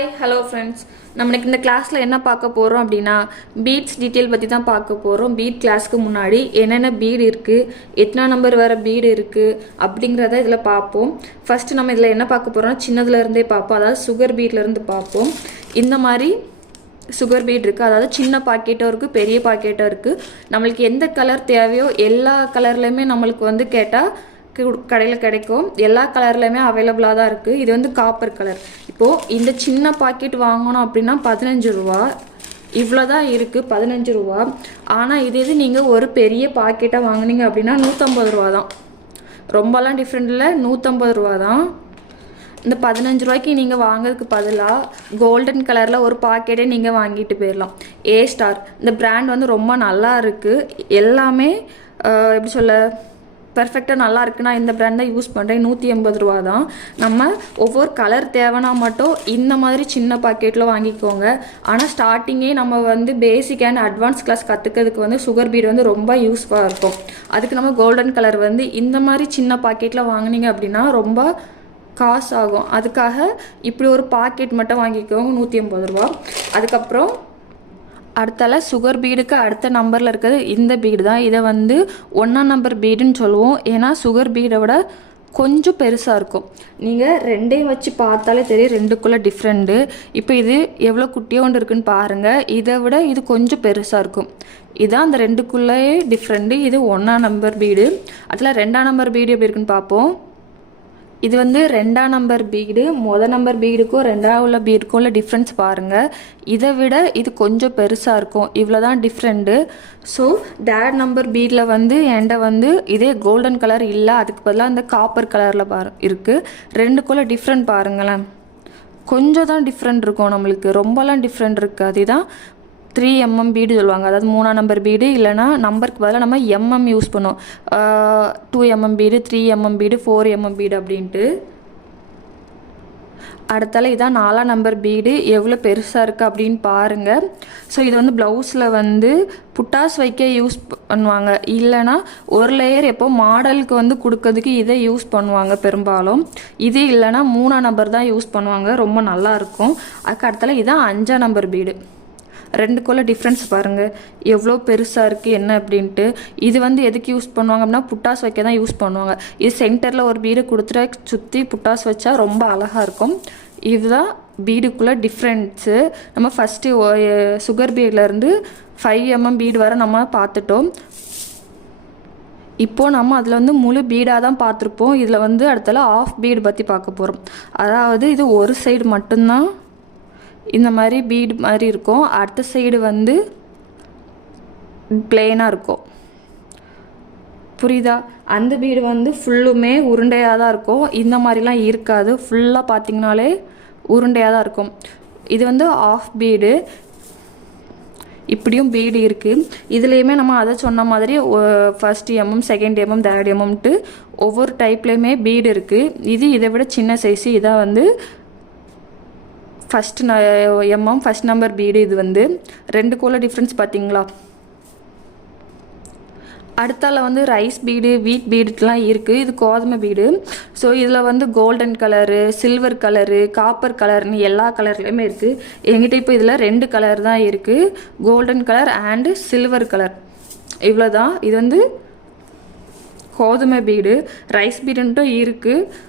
Hi hello friends. நம்மளுக்கு இந்த கிளாஸில் என்ன பார்க்க போகிறோம் அப்படின்னா பீட்ஸ் டீட்டெயில் பற்றி தான் பார்க்க போகிறோம். பீட் கிளாஸ்க்கு முன்னாடி என்னென்ன பீடு இருக்குது, எத்தனை நம்பர் வர பீடு இருக்குது அப்படிங்கிறத இதில் பார்ப்போம். ஃபஸ்ட்டு நம்ம இதில் என்ன பார்க்க போகிறோம்னா சின்னதுலேருந்தே பார்ப்போம். அதாவது சுகர் பீட்லேருந்து பார்ப்போம். இந்த மாதிரி சுகர் பீட் இருக்குது. அதாவது சின்ன பாக்கெட்டும் இருக்குது, பெரிய பாக்கெட்டும் இருக்குது. நம்மளுக்கு எந்த கலர் தேவையோ எல்லா கலர்லேயுமே நம்மளுக்கு வந்து கேட்டால் கடையில் கிடைக்கும். எல்லா கலர்லையுமே அவைலபிளாக தான் இருக்குது. இது வந்து காப்பர் கலர். இப்போது இந்த சின்ன பாக்கெட் வாங்கணும் அப்படின்னா 15 ரூபா. இவ்வளோ தான் இருக்குது, 15 ரூபா. ஆனால் இது நீங்கள் ஒரு பெரிய பாக்கெட்டாக வாங்கினீங்க அப்படின்னா 150 ரூபா தான். ரொம்பலாம் டிஃப்ரெண்ட் இல்லை, 150 ரூபா தான். இந்த 15 ரூபாய்க்கு நீங்கள் வாங்கிறதுக்கு பதிலாக கோல்டன் கலரில் ஒரு பாக்கெட்டே நீங்கள் வாங்கிட்டு போயிடலாம். ஏ ஸ்டார் இந்த பிராண்ட் வந்து ரொம்ப நல்லா இருக்குது. எல்லாமே எப்படி சொல்ல பர்ஃபெக்டாக நல்லா இருக்குன்னா இந்த பிராண்ட் தான் யூஸ் பண்ணுறேன். 180 ரூபா தான். நம்ம ஒவ்வொரு கலர் தேவைன்னா மட்டும் இந்த மாதிரி சின்ன பாக்கெட்டில் வாங்கிக்கோங்க. ஆனால் ஸ்டார்டிங்கே நம்ம வந்து பேசிக் அண்ட் அட்வான்ஸ் கிளாஸ் கற்றுக்கிறதுக்கு வந்து சுகர் பீட் வந்து ரொம்ப யூஸ்ஃபுல்லாக இருக்கும். அதுக்கு நம்ம கோல்டன் கலர் வந்து இந்த மாதிரி சின்ன பாக்கெட்டில் வாங்கினீங்க அப்படின்னா ரொம்ப காசு ஆகும். அதுக்காக இப்படி ஒரு பாக்கெட் மட்டும் வாங்கிக்கோங்க, 180 ரூபா. அதுக்கப்புறம் அடுத்தால சுகர் பீடுக்கு அடுத்த நம்பரில் இருக்கிறது இந்த பீடு தான். இதை வந்து 1ஆம் நம்பர் பீடுன்னு சொல்லுவோம். ஏன்னா சுகர் பீடை விட கொஞ்சம் பெருசாக இருக்கும். நீங்கள் ரெண்டையும் வச்சு பார்த்தாலே தெரியும் ரெண்டுக்குள்ளே டிஃப்ரெண்ட்டு. இப்போ இது எவ்வளோ குட்டியாக ஒன்று இருக்குன்னு பாருங்கள். இதை விட இது கொஞ்சம் பெருசாக இருக்கும். இதுதான் அந்த ரெண்டுக்குள்ளே டிஃப்ரெண்ட்டு. இது 1ஆம் நம்பர் பீடு. அதில் 2ஆம் நம்பர் பீடு எப்படி இருக்குன்னு பார்ப்போம். இது வந்து 2ஆம் நம்பர் பீடு. நம்பர் பீடுக்கும் 2ஆவது உள்ள பீடுக்கும் உள்ள டிஃப்ரென்ஸ் பாருங்கள். இதை விட இது கொஞ்சம் பெருசாக இருக்கும். இவ்வளோ தான் டிஃப்ரெண்ட்டு. ஸோ டேட் நம்பர் பீடில் வந்து என்கிட்ட வந்து இதே கோல்டன் கலர் இல்லை, அதுக்கு பதிலாக இந்த காப்பர் கலரில் இருக்குது. ரெண்டுக்குள்ளே டிஃப்ரெண்ட் பாருங்களேன். கொஞ்சம் தான் டிஃப்ரெண்ட் இருக்கும், நம்மளுக்கு ரொம்பலாம் டிஃப்ரெண்ட் இருக்குது. அதுதான் 3mm பீடு சொல்லுவாங்க. அதாவது 3ஆம் நம்பர் பீடு. இல்லைனா நம்பருக்கு பதிலாக நம்ம mm யூஸ் பண்ணுவோம். 2mm bead, 3mm bead, 4mm bead அப்படின்ட்டு. அடுத்தால இதான் 4ஆம் நம்பர் பீடு. எவ்வளோ பெருசாக இருக்குது அப்படின்னு பாருங்கள். ஸோ இது வந்து ப்ளவுஸில் வந்து புட்டாஸ் வைக்க யூஸ் பண்ணுவாங்க. இல்லைனா ஒரு லேயர் எப்போ மாடலுக்கு வந்து கொடுக்கறதுக்கு இதை யூஸ் பண்ணுவாங்க பெரும்பாலும். இது இல்லைனா 3ஆம் நம்பர் தான் யூஸ் பண்ணுவாங்க. ரொம்ப நல்லாயிருக்கும். அதுக்கு அடுத்தால இதான் 5ஆம் நம்பர் பீடு. ரெண்டுக்குள்ள டிஃப்ரென்ஸ் பாருங்கள் எவ்வளோ பெருசாக இருக்குது என்ன அப்படின்ட்டு. இது வந்து எதுக்கு யூஸ் பண்ணுவாங்க அப்படின்னா புட்டாஸ் வைக்க தான் யூஸ் பண்ணுவாங்க. இது சென்டரில் ஒரு பீடு கொடுத்துட்டு சுற்றி புட்டாஸ் வச்சா ரொம்ப அழகாக இருக்கும். இதுதான் பீடுக்குள்ளே டிஃப்ரென்ஸு. நம்ம ஃபஸ்ட்டு சுகர் பீட்லேருந்து 5mm பீடு வரை நம்ம பார்த்துட்டோம். இப்போது நம்ம அதில் வந்து முழு பீடாக தான் பார்த்துருப்போம். இதில் வந்து அடுத்தால ஆஃப் பீடு பற்றி பார்க்க போகிறோம். அதாவது இது ஒரு சைடு மட்டும்தான் இந்த மாதிரி பீடு மாதிரி இருக்கும். அடுத்த சைடு வந்து பிளெயினாக இருக்கும். புரியுதா? அந்த பீடு வந்து ஃபுல்லுமே உருண்டையாக தான் இருக்கும். இந்த மாதிரிலாம் இருக்காது. ஃபுல்லாக பார்த்திங்கனாலே உருண்டையாக தான் இருக்கும். இது வந்து ஆஃப் பீடு. இப்படியும் பீடு இருக்குது. இதுலேயுமே நம்ம அதை சொன்ன மாதிரி first mm, second mm, third mmன்ட்டு ஒவ்வொரு டைப்லேயுமே பீடு இருக்குது. இது இதை விட சின்ன சைஸு. இதான் வந்து ஃபஸ்ட் ஃபஸ்ட் நம்பர் பீடு. இது வந்து ரெண்டுக்குள்ள டிஃப்ரென்ஸ் பார்த்தீங்களா? அடுத்தால வந்து ரைஸ் பீடு, வீட் பீடுலாம் இருக்குது. இது கோதுமை பீடு. ஸோ இதில் வந்து golden colour, silver colour, copper கலர்னு எல்லா கலர்லேயுமே இருக்குது. எங்கிட்ட இப்போ இதில் 2 கலர் தான் இருக்குது, golden colour and silver colour. இவ்வளோ தான். இது வந்து கோதுமை பீடு. ரைஸ் பீடுன்ட்டும் இருக்குது.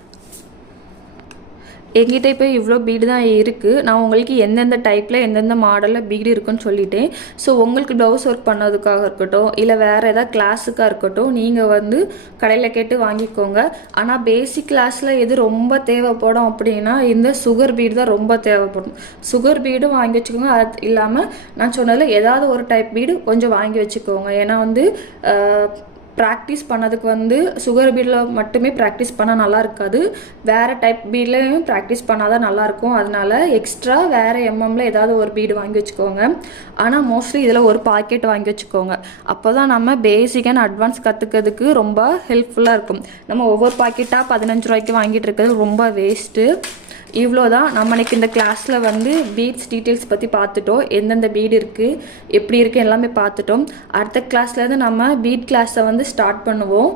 எங்கிட்ட இப்போ இவ்வளோ பீடு தான் இருக்குது. நான் உங்களுக்கு எந்தெந்த டைப்பில் எந்தெந்த மாடலில் பீடு இருக்குன்னு சொல்லிட்டேன். ஸோ உங்களுக்கு ப்ளவுஸ் ஒர்க் பண்ணதுக்காக இருக்கட்டும், இல்லை வேறு ஏதாவது கிளாஸுக்காக இருக்கட்டும், நீங்கள் வந்து கடையில் கேட்டு வாங்கிக்கோங்க. ஆனால் பேசிக் கிளாஸில் எது ரொம்ப தேவைப்படும் அப்படின்னா இந்த சுகர் பீடு தான் ரொம்ப தேவைப்படும். சுகர் பீடும் வாங்கி வச்சுக்கோங்க. அது இல்லாமல் நான் சொன்னதில் ஏதாவது ஒரு டைப் பீடு கொஞ்சம் வாங்கி வச்சுக்கோங்க. ஏன்னா வந்து ப்ராக்டிஸ் பண்ணதுக்கு வந்து சுகர் பீடில் மட்டுமே ப்ராக்டிஸ் பண்ணால் நல்லா இருக்காது. வேறு டைப் பீட்லையும் ப்ராக்டிஸ் பண்ணால் தான் நல்லாயிருக்கும். அதனால எக்ஸ்ட்ரா வேறு எம்எம்மில் ஏதாவது ஒரு பீடு வாங்கி வச்சுக்கோங்க. ஆனால் மோஸ்ட்லி இதில் ஒரு பாக்கெட் வாங்கி வச்சுக்கோங்க. அப்போ தான் நம்ம பேசிக் அண்ட் அட்வான்ஸ் கற்றுக்கிறதுக்கு ரொம்ப ஹெல்ப்ஃபுல்லாக இருக்கும். நம்ம ஒவ்வொரு பாக்கெட்டாக 15 ரூபாய்க்கு வாங்கிட்டு இருக்கிறது ரொம்ப வேஸ்ட்டு. இவ்வளோ தான். நம்ம இன்னைக்கு இந்த கிளாஸில் வந்து பீட்ஸ் டீட்டெயில்ஸ் பற்றி பார்த்துட்டோம். எந்தெந்த பீடு இருக்குது, எப்படி இருக்குது எல்லாமே பார்த்துட்டோம். அடுத்த கிளாஸ்லேருந்து நம்ம பீட் கிளாஸை வந்து ஸ்டார்ட் பண்ணுவோம்.